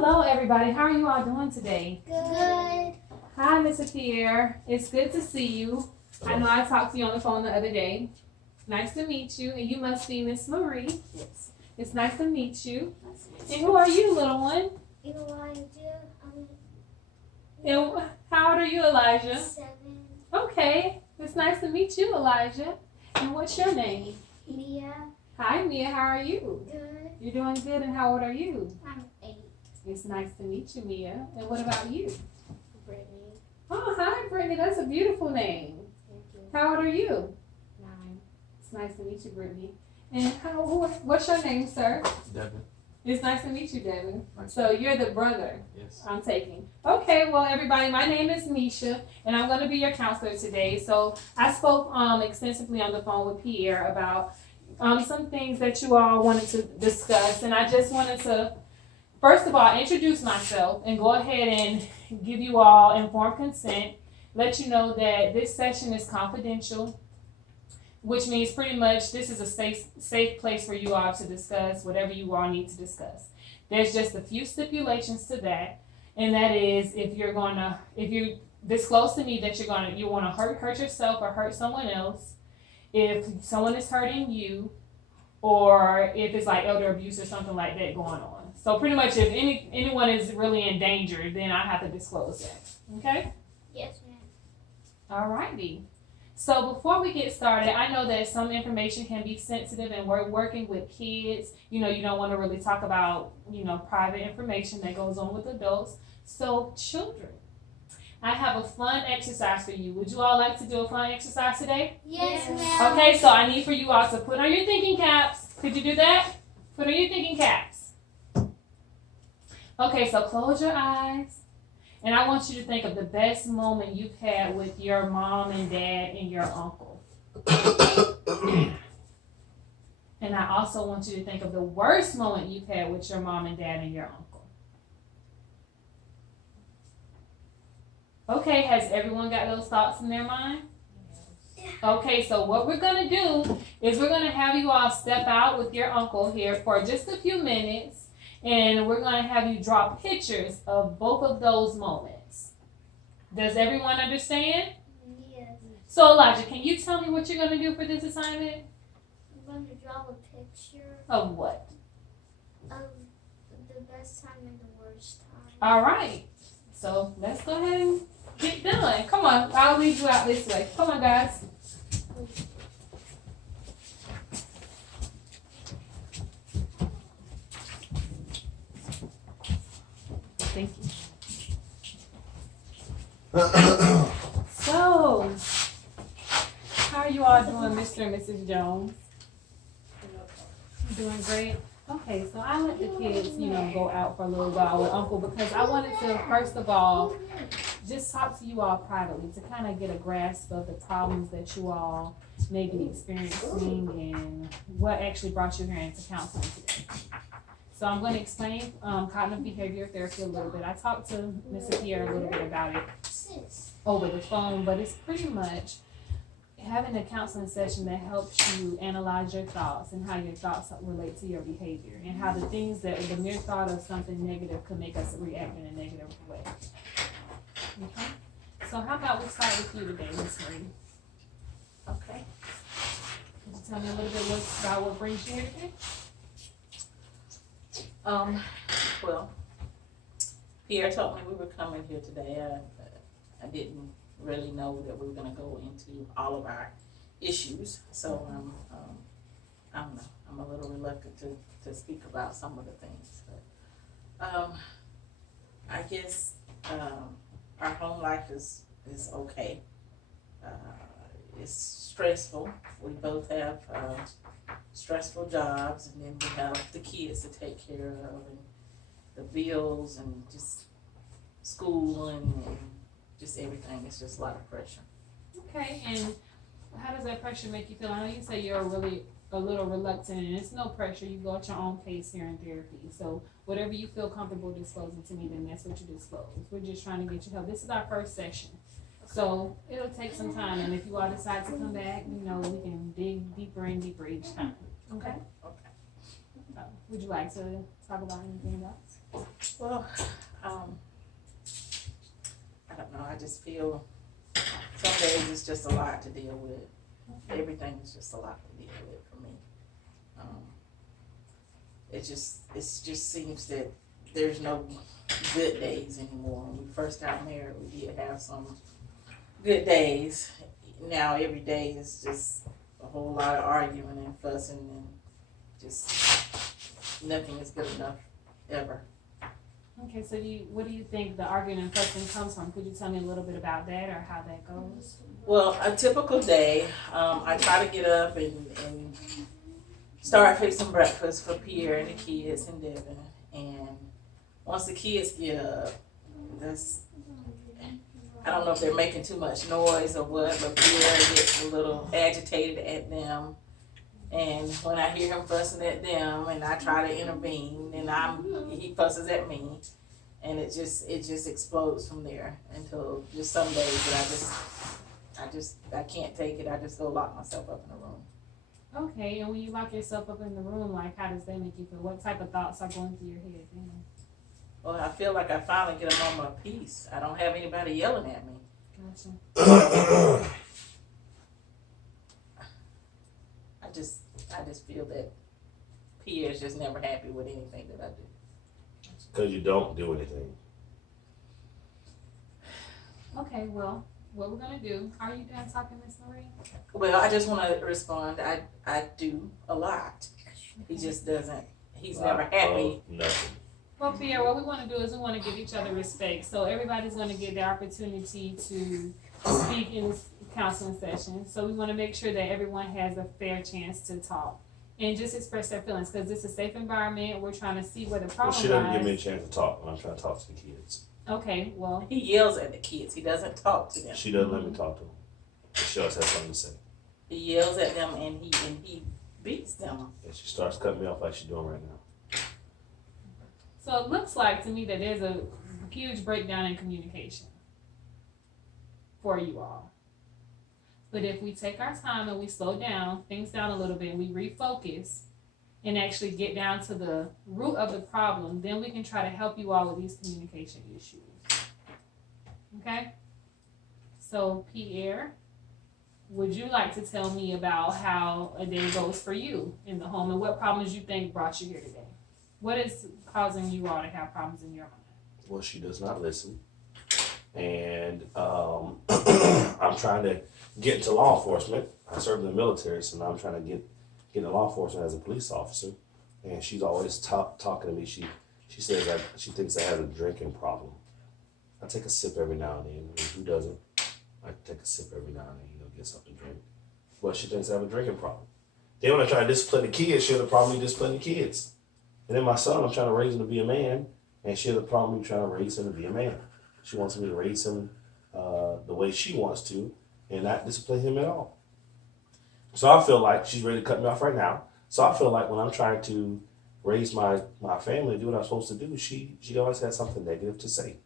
Hello, everybody. How are you all doing today? Good. Hi, Mr. Pierre. It's good to see you. I know I talked to you on the phone the other day. Nice to meet you. And you must be Miss Marie. Yes. It's nice to meet you. And who are you, little one? Elijah. And how old are you, Elijah? 7. Okay. It's nice to meet you, Elijah. And what's your name? Mia. Hi, Mia. How are you? Good. You're doing good. And how old are you? I'm 8. It's nice to meet you, Mia. And what about you? Brittany. Oh, hi, Brittany. That's a beautiful name. Thank you. How old are you? 9. It's nice to meet you, Brittany. And what's your name, sir? Devin. It's nice to meet you, Devin. Nice. So you're the brother Yes. I'm taking. Okay, well, everybody, my name is Misha, and I'm going to be your counselor today. So I spoke extensively on the phone with Pierre about some things that you all wanted to discuss, and I just wanted to, first of all, introduce myself and go ahead and give you all informed consent, let you know that this session is confidential, which means pretty much this is a safe place for you all to discuss whatever you all need to discuss. There's just a few stipulations to that, and that is if you disclose to me that you want to hurt yourself or hurt someone else, if someone is hurting you, or if it's like elder abuse or something like that going on. So pretty much if anyone is really in danger, then I have to disclose that. Okay? Yes, ma'am. Alrighty. So before we get started, I know that some information can be sensitive and we're working with kids. You don't want to really talk about, private information that goes on with adults. So children, I have a fun exercise for you. Would you all like to do a fun exercise today? Yes, ma'am. Okay, so I need for you all to put on your thinking caps. Could you do that? Put on your thinking caps. Okay, so close your eyes. And I want you to think of the best moment you've had with your mom and dad and your uncle. And I also want you to think of the worst moment you've had with your mom and dad and your uncle. Okay, has everyone got those thoughts in their mind? Okay, so what we're going to do is we're going to have you all step out with your uncle here for just a few minutes. And we're going to have you draw pictures of both of those moments. Does everyone understand? Yes. So Elijah, can you tell me what you're going to do for this assignment? I'm going to draw a picture Of what? of the best time and the worst time. All right. So let's go ahead and get done. Come on. I'll lead you out this way. Come on, guys. Thank you. So, how are you all doing, Mr. and Mrs. Jones? Doing great? Okay, so I let the kids, go out for a little while with Uncle because I wanted to, first of all, just talk to you all privately to kind of get a grasp of the problems that you all may be experiencing and what actually brought you here into counseling today. So I'm going to explain cognitive behavior therapy a little bit. I talked to Mr. Pierre a little bit about it over the phone, but it's pretty much having a counseling session that helps you analyze your thoughts and how your thoughts relate to your behavior and how the mere thought of something negative could make us react in a negative way. Okay? So how about we start with you today, Miss Marie? Okay. Could you tell me a little bit about what brings you here today? Well, Pierre told me we were coming here today. I didn't really know that we were going to go into all of our issues, so I don't know. I'm a little reluctant to speak about some of the things. But, I guess our home life is okay. It's stressful. We both have stressful jobs, and then we have the kids to take care of, and the bills, and just school, and just everything. It's just a lot of pressure. Okay, and how does that pressure make you feel? I know you say you're a little reluctant, and it's no pressure. You go at your own pace here in therapy. So whatever you feel comfortable disclosing to me, then that's what you disclose. We're just trying to get you help. This is our first session. So it'll take some time, and if you all decide to come back, we can dig deeper and deeper each time. Okay? Okay. Would you like to talk about anything else? Well, I don't know. I just feel some days it's just a lot to deal with. Everything is just a lot to deal with for me. Um, it just seems that there's no good days anymore. When we first got married, we did have some good days. Now every day is just a whole lot of arguing and fussing and just nothing is good enough ever. Okay, so what do you think the arguing and fussing comes from? Could you tell me a little bit about that or how that goes? Well, a typical day, I try to get up and start fixing breakfast for Pierre and the kids and Devin. And once the kids get up, I don't know if they're making too much noise or what, but Pierre gets a little agitated at them. And when I hear him fussing at them and I try to intervene and he fusses at me, and it just explodes from there until just some days that I can't take it. I just go lock myself up in a room. Okay, and when you lock yourself up in the room, like how does that make you feel? What type of thoughts are going through your head then? Well, I feel like I finally get a moment of peace. I don't have anybody yelling at me. Gotcha. I just feel that Pierre's just never happy with anything that I do. Because you don't do anything. Okay, well, what we're gonna do? Are you done talking, Miss Marie? Well, I just want to respond. I do a lot. He just doesn't. He's never happy. Nothing. Well, Pierre, what we want to do is we want to give each other respect. So everybody's going to get the opportunity to speak in this counseling session. So we want to make sure that everyone has a fair chance to talk and just express their feelings because this is a safe environment. We're trying to see where the Well, problem she doesn't give me a lies. chance to talk when I'm trying to talk to the kids. Okay, well, He yells at the kids. He doesn't talk to them. She doesn't let me talk to them. She always has something to say. He yells at them and he beats them. And she starts cutting me off like she's doing right now. so it looks like to me that there's a huge breakdown in communication for you all. But if we take our time and we slow down, things down a little bit, and we refocus and actually get down to the root of the problem, then we can try to help you all with these communication issues. Okay? So, Pierre, would you like to tell me about how a day goes for you in the home and what problems you think brought you here today? What is causing you all to have problems in your mind? Well, she does not listen. And I'm trying to get into law enforcement. I served in the military, so now I'm trying to get into law enforcement as a police officer. And she's always talking to me. She says that she thinks I have a drinking problem. I take a sip every now and then. I mean, who doesn't? I take a sip every now and then, get something to drink. But she thinks I have a drinking problem. Then when I try to discipline the kids, she has a problem with disciplining the kids. And then my son, I'm trying to raise him to be a man, and she has a problem with trying to raise him to be a man. She wants me to raise him the way she wants to and not discipline him at all. So I feel like she's ready to cut me off right now. So I feel like when I'm trying to raise my family and do what I'm supposed to do, she always has something negative to say.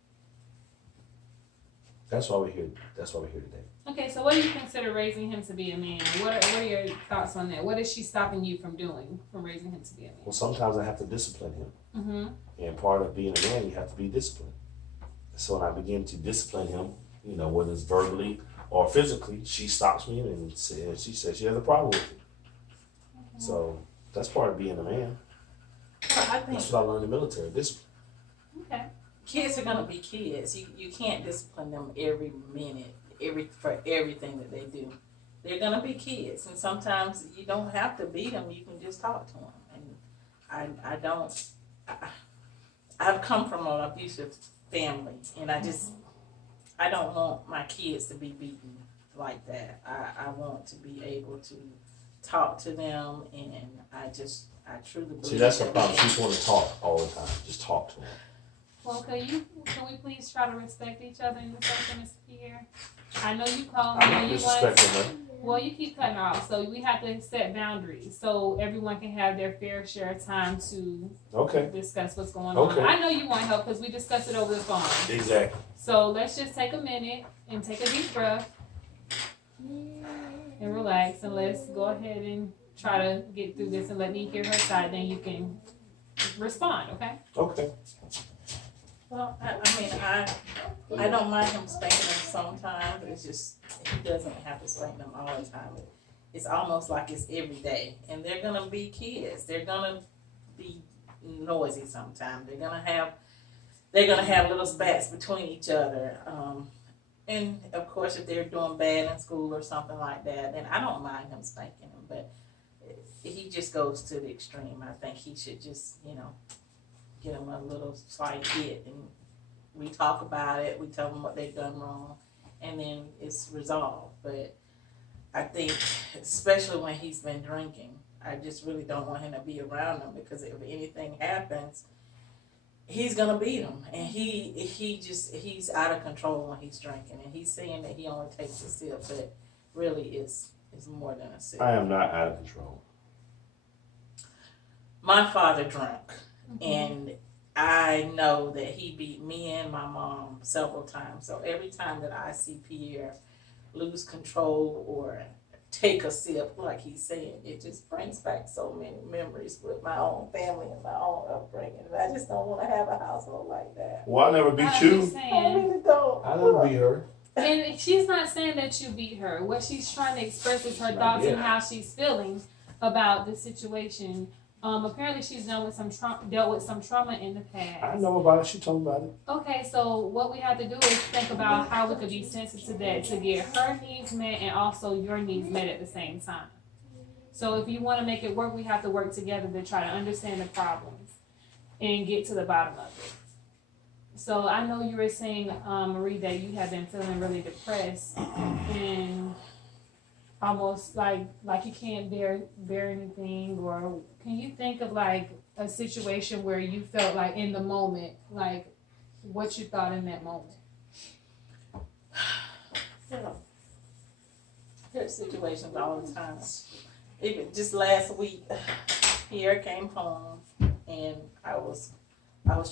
That's why we're here. That's why we're here today. Okay, so what do you consider raising him to be a man? What are your thoughts on that? What is she stopping you from doing, from raising him to be a man? Well, sometimes I have to discipline him. Mm-hmm. And part of being a man, you have to be disciplined. So when I begin to discipline him, whether it's verbally or physically, she stops me and she says she has a problem with it. Okay. So that's part of being a man. Well, I think That's what I learned in the military, discipline. Okay. kids are gonna be kids. You can't discipline them every minute, for everything that they do. They're gonna be kids, and sometimes you don't have to beat them. You can just talk to them. And I've come from an abusive family, and I don't want my kids to be beaten like that. I want to be able to talk to them, and I truly believe. See, that's the problem. She's want to talk all the time. Just talk to him. Well, can we please try to respect each other in this session, Mr. Pierre? I know you called I'm me not and you want. disrespecting her. Well, you keep cutting her off, so we have to set boundaries so everyone can have their fair share of time to Okay. discuss what's going Okay. on. I know you want help because we discussed it over the phone. Exactly. So let's just take a minute and take a deep breath and relax, and let's go ahead and try to get through this and let me hear her side. Then you can respond, okay? Okay. Well, I don't mind him spanking them sometimes, it's just, he doesn't have to spank them all the time. It's almost like it's every day, and they're gonna be kids, they're gonna be noisy sometimes, they're gonna have little spats between each other. And of course, if they're doing bad in school or something like that, then I don't mind him spanking them, but he just goes to the extreme. I think he should just, get them a little slight hit, and we talk about it, we tell them what they've done wrong, and then it's resolved. But I think, especially when he's been drinking, I just really don't want him to be around them, because if anything happens, he's gonna beat him, and he's out of control when he's drinking, and he's saying that he only takes a sip, but really it's more than a sip. I am not out of control. My father drank, and I know that he beat me and my mom several times. So every time that I see Pierre lose control or take a sip, like he's saying, it just brings back so many memories with my own family and my own upbringing. And I just don't want to have a household like that. Well, I never beat I you. understand. I really don't. I never beat her. And she's not saying that you beat her. What she's trying to express is her thoughts and how she's feeling about the situation. Apparently she's dealt with some trauma in the past. I know about it. She told me about it. Okay, so what we have to do is think about how we could be sensitive to that to get her needs met and also your needs met at the same time. So if you want to make it work, we have to work together to try to understand the problems and get to the bottom of it. So I know you were saying, Marie, that you have been feeling really depressed and almost like you can't bear anything, or can you think of like a situation where you felt like in the moment, like what you thought in that moment? There's situations all the time. Even just last week, Pierre came home, and I was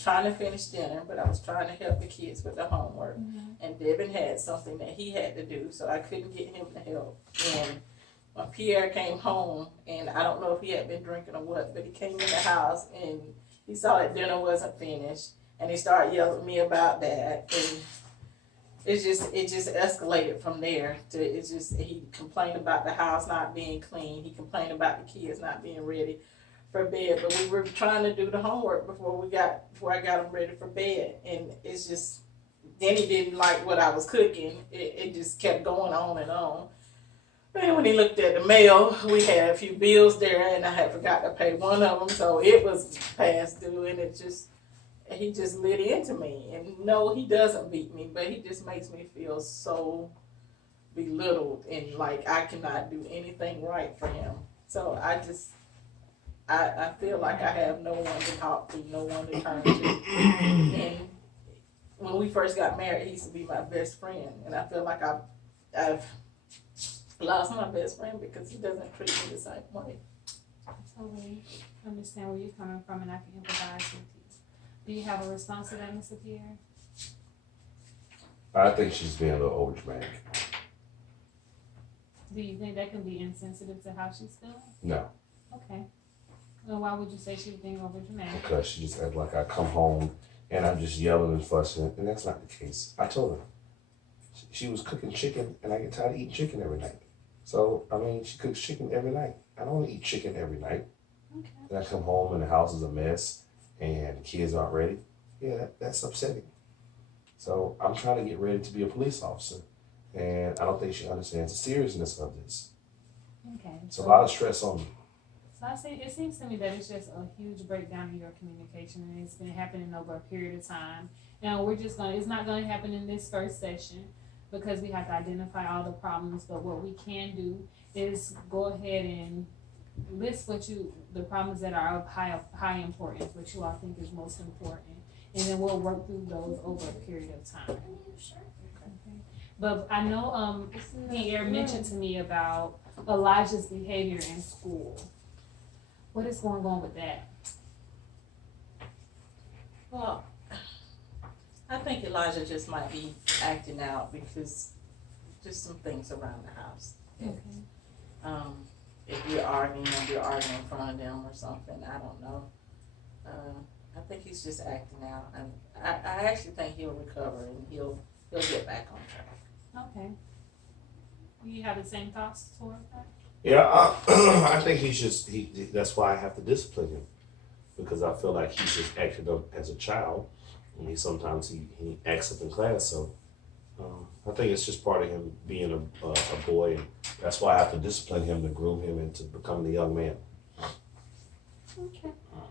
trying to finish dinner, but I was trying to help the kids with the homework. And Devin had something that he had to do, so I couldn't get him to help. And when Pierre came home, and I don't know if he had been drinking or what, but he came in the house and he saw that dinner wasn't finished, and he started yelling at me about that. And it just escalated from there. He complained about the house not being clean. He complained about the kids not being ready for bed, but we were trying to do the homework before I got them ready for bed, and it's just, then he didn't like what I was cooking. It just kept going on and on. And when he looked at the mail, we had a few bills there, and I had forgot to pay one of them, so it was past due, and he just lit into me. And no, he doesn't beat me, but he just makes me feel so belittled, and like I cannot do anything right for him. So I feel like I have no one to talk to, no one to turn to. And when we first got married, he used to be my best friend, and I feel like I've lost my best friend because he doesn't treat me the same way. I totally understand where you're coming from, and I can empathize with you. Do you have a response to that, Mr. Pierre? I think she's being a little overdramatic. Do you think that can be insensitive to how she's feeling? No. Okay. Well, why would you say she's being overdramatic? Because she just acts like I come home and I'm just yelling and fussing, and that's not the case. I told her. She was cooking chicken, and I get tired of eating chicken every night. So, she cooks chicken every night. I don't want to eat chicken every night. Okay. And I come home and the house is a mess and the kids aren't ready. Yeah, that's upsetting. So I'm trying to get ready to be a police officer, and I don't think she understands the seriousness of this. Okay. It's a lot of stress on me. So I say it seems to me that it's just a huge breakdown in your communication, and it's been happening over a period of time. Now it's not gonna happen in this first session because we have to identify all the problems, but what we can do is go ahead and list the problems that are of high importance, what you all think is most important, and then we'll work through those over a period of time. Okay. But I know Pierre mentioned to me about Elijah's behavior in school. What is going on with that? Well, I think Elijah just might be acting out because just some things around the house. Okay. If we're arguing in front of them or something, I don't know. I think he's just acting out, and I actually think he'll recover and he'll get back on track. Okay. Do you have the same thoughts towards that? Yeah, I think he's just that's why I have to discipline him, because I feel like he's just acting up as a child, and he acts up in class. So I think it's just part of him being a boy, and that's why I have to discipline him to groom him into becoming a young man. Okay.